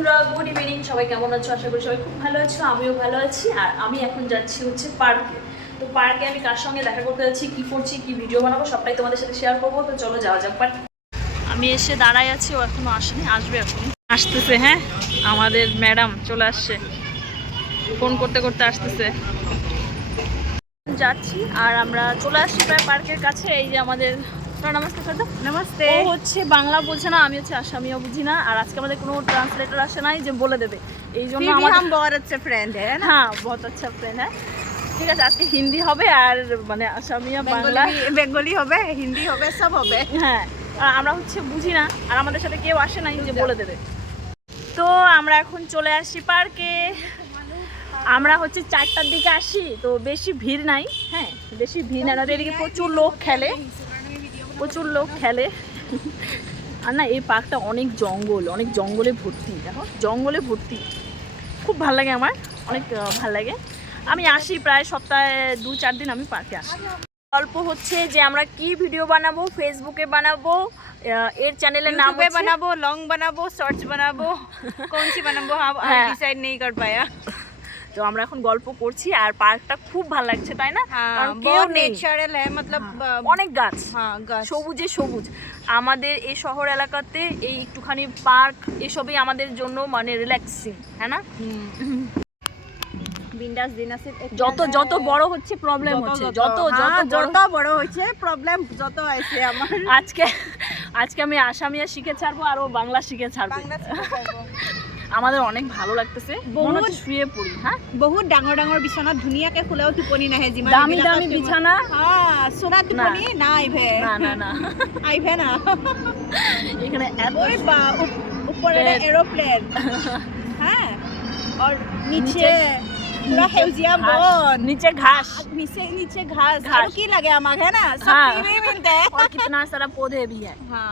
বন্ধুরা good evening সবাই কেমন আছো? আশা করি সবাই খুব ভালো আছো, আমিও ভালো আছি, আর আমি এখন যাচ্ছি হচ্ছে পার্কে। তো পার্কে আমি কার সঙ্গে দেখা করতে যাচ্ছি, কি করছি, কি ভিডিও বানাবো, সবটাই তোমাদের সাথে শেয়ার করব। তো চলো যাওয়া যাক পার্ক। আমি এসে দাঁড়াই আছি, ও এখনও আসেনি, আসবে এখন আসতেছে হ্যাঁ? আমাদের ম্যাডাম চলে আসছে। ফোন করতে করতে আসতেছে। যাচ্ছি, আর আমরা চলে আসছি প্রায় পার্কের কাছে, এই যে আমাদের নমস্তে নমস্তে। ও হচ্ছে বাংলা বোঝে না আমি হচ্ছে আসামিও বুঝি না আর আজকে আমাদের কোনো ট্রান্সলেটর আসে নাই যে বলে দেবে। এই জন্য আমার হাম বহুত আচ্ছা ফ্রেন্ড হ্যাঁ হ্যাঁ বহুত আচ্ছা ফ্রেন্ড হ্যাঁ। ঠিক আছে আজকে হিন্দি হবে আর মানে আসামিয়া বাংলা বেঙ্গলি হবে হিন্দি হবে সব হবে। হ্যাঁ আর আমরা হচ্ছে বুঝি না আর আমাদের সাথে কেউ আসে নাই যে বলে দেবে। তো আমরা এখন চলে আসি পার্কে। আমরা হচ্ছে চারটার দিকে আসি তো বেশি ভিড় নাই হ্যাঁ বেশি ভিড় নাই এদিকে প্রচুর লোক খেলে। প্রচুর লোক খেলে। আর না এই পার্কটা অনেক জঙ্গল অনেক জঙ্গলে ভর্তি দেখো জঙ্গলে ভর্তি। খুব ভালো লাগে আমার অনেক ভালো লাগে। আমি আসি প্রায় সপ্তাহে দু চার দিন আমি পার্কে আসি। গল্প হচ্ছে যে আমরা কি ভিডিও বানাবো ফেসবুকে বানাবো এর চ্যানেলের নাম বানাবো লং বানাবো শর্টস বানাবো কোন সি বানাবো ডিসাইড হ্যাঁ। নেই কর পায়া। তো আমরা এখন গল্প করছি আর পার্কটা খুব ভালো লাগছে তাই না? হ্যাঁ, মতলব হ্যাঁ, অনেক হ্যাঁ, গাছ। সবুজে সবুজ। আমাদের এই শহর এলাকাতে এই একটুখানি পার্ক এসবই আমাদের জন্য মানে রিল্যাক্সিং হ্যাঁ না? যত যত বড় হচ্ছে প্রবলেম হচ্ছে। যত। যত যত বড় হচ্ছে প্রবলেম যত আছে আমার। আজকে আজকে আমি আসামিয়া শিখে ছাড়বো আর ও বাংলা শিখে ছাড়বো। আমাদের অনেক ভালো লাগতেছে বহুত- মনে হচ্ছে শুয়ে পড়ি হ্যাঁ বহুত ডাঙৰ ডাঙৰ বিচনাত ধুনীয়াকে শুলেও টোপনি নাহে যিমান দামি এইবিলাকত দামি টোপনি- বিছানা হা সোনা টোপনি না আহিবে না না না আহিবে না এখানে এত ওই বা উপ- ওপরেৰে Plane. এৰোপ্লেন হা और নিচে পুৰা নিচে সেউজীয়া ঘাস, বন নিচে ঘাস নিচে নিচে ঘাস ঘাস। আৰু কি লাগে আমাক হে না সব হ্যাঁ। ফ্ৰী মিলতে और कितना सारा पौधे भी है হা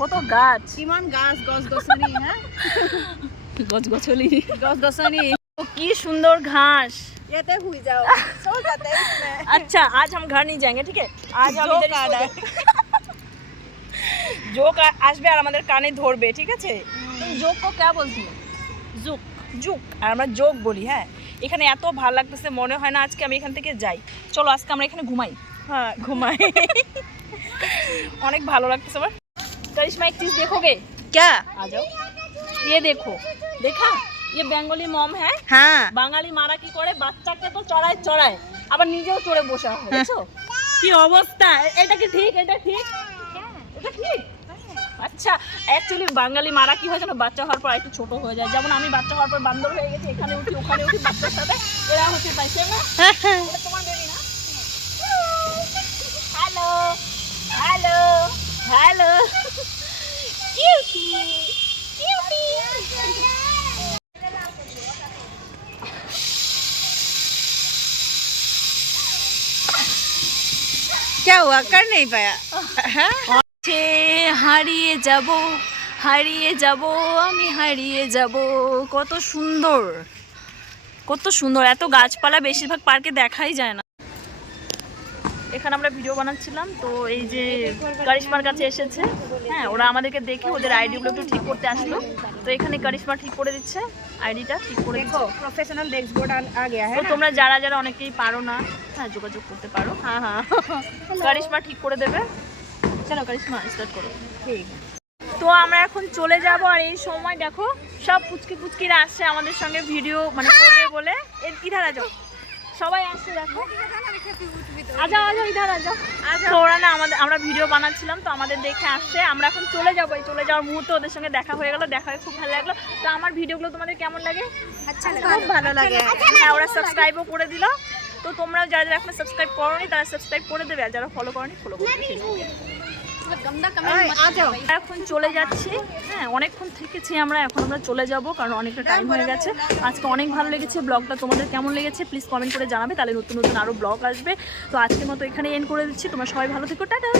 কত গাছ কিমান গাছ গছ গছনি হা গছ গছলি গছ গছনি কি সুন্দর ঘাস ইয়াতে শুই যাও সব যাতে इसमें अच्छा आज हम घर नहीं जाएंगे ठीक है आज हम जोक इधर ही आ सो रहा है। जाएंगे। जोक आ- আসবে আর আমাদের কানে ধরবে ঠিক আছে তুমি যোগ কো কে বলতি জুক জুক আর আমরা যোগ বলি হ্যাঁ এখানে এত ভালো লাগতেছে মনে হয় না আজকে আমি এখান থেকে যাই চলো আজকে আমরা এখানে ঘুমাই হ্যাঁ ঘুমাই অনেক ভালো লাগতেছে আমার करिश्मा एक चीज देखोगे क्या आ जाओ ये देखो দেখা ইয়ে বেঙ্গলি মম হ্যাঁ হ্যাঁ বাঙালি মারা কি করে বাচ্চাকে তো চড়ায় চড়ায় আবার নিজেও চড়ে বসে হয়। হ্যাঁ। বুঝছ কি অবস্থা? এটা কি ঠিক? এটা ঠিক? এটা ঠিক? আচ্ছা অ্যাকচুয়ালি বাঙালি মারা কি হয় যেন বাচ্চা হওয়ার পর একটু ছোট হয়ে যায়। যেমন আমি বাচ্চা হওয়ার পর বান্দর হয়ে গেছি এখানে উঠি ওখানে উঠি বাচ্চার সাথে। এরা হচ্ছে তাই সে না? তোমার বেবি না? Hello hello hello cutie cutie क्या हुआ कर नहीं पाया हाँ সে হারিয়ে যাব হারিয়ে যাব আমি হারিয়ে যাব কত সুন্দর কত সুন্দর এত গাছপালা বেশিরভাগ পার্কে দেখাই যায় না এখানে আমরা ভিডিও বানাচ্ছিলাম তো এই যে কারিশমার কাছে এসেছে হ্যাঁ ওরা আমাদেরকে দেখে ওদের আইডিগুলো একটু ঠিক করতে আসলো। তো এখানে কারিশমা ঠিক করে দিচ্ছে আইডিটা ঠিক করে প্রফেশনাল ডেস্কবোর্ড আ তোমরা যারা যারা অনেকেই পারো না হ্যাঁ যোগাযোগ করতে পারো। হ্যাঁ হ্যাঁ। কারিশমা ঠিক করে দেবে। চলো কারিশমা স্টার্ট করো। ঠিক। তো আমরা এখন চলে যাব আর এই সময় দেখো সব পুচকি পুচকিরা আসছে আমাদের সঙ্গে ভিডিও মানে করবে বলে। এর কি ধারা যাও সবাই আসছে দেখো। আচ্ছা আজা ইধার আজা তো ওরা না আমাদের আমরা ভিডিও বানাচ্ছিলাম তো আমাদের দেখে আসছে। আমরা এখন চলে যাব চলে যাওয়ার মুহূর্তে ওদের সঙ্গে দেখা হয়ে গেলো দেখা হয়ে খুব ভালো লাগল। তো আমার ভিডিওগুলো তোমাদের কেমন লাগে? আচ্ছা, খুব ভালো লাগে। হ্যাঁ ওরা সাবস্ক্রাইবও করে দিল। তো তোমরাও যারা যারা এখন সাবস্ক্রাইব করোনি তারা সাবস্ক্রাইব করে দেবে আর যারা ফলো করনি ফলো করবে এখন চলে যাচ্ছি। হ্যাঁ অনেকক্ষণ থেকেছি আমরা এখন আমরা চলে যাব কারণ অনেকটা টাইম হয়ে গেছে। আজকে অনেক ভালো লেগেছে ব্লগটা তোমাদের কেমন লেগেছে? প্লিজ কমেন্ট করে জানাবে তাহলে নতুন নতুন আরও ব্লগ আসবে। তো আজকের মতো এখানে এন্ড করে দিচ্ছি। তোমরা সবাই ভালো থেকো টাটা!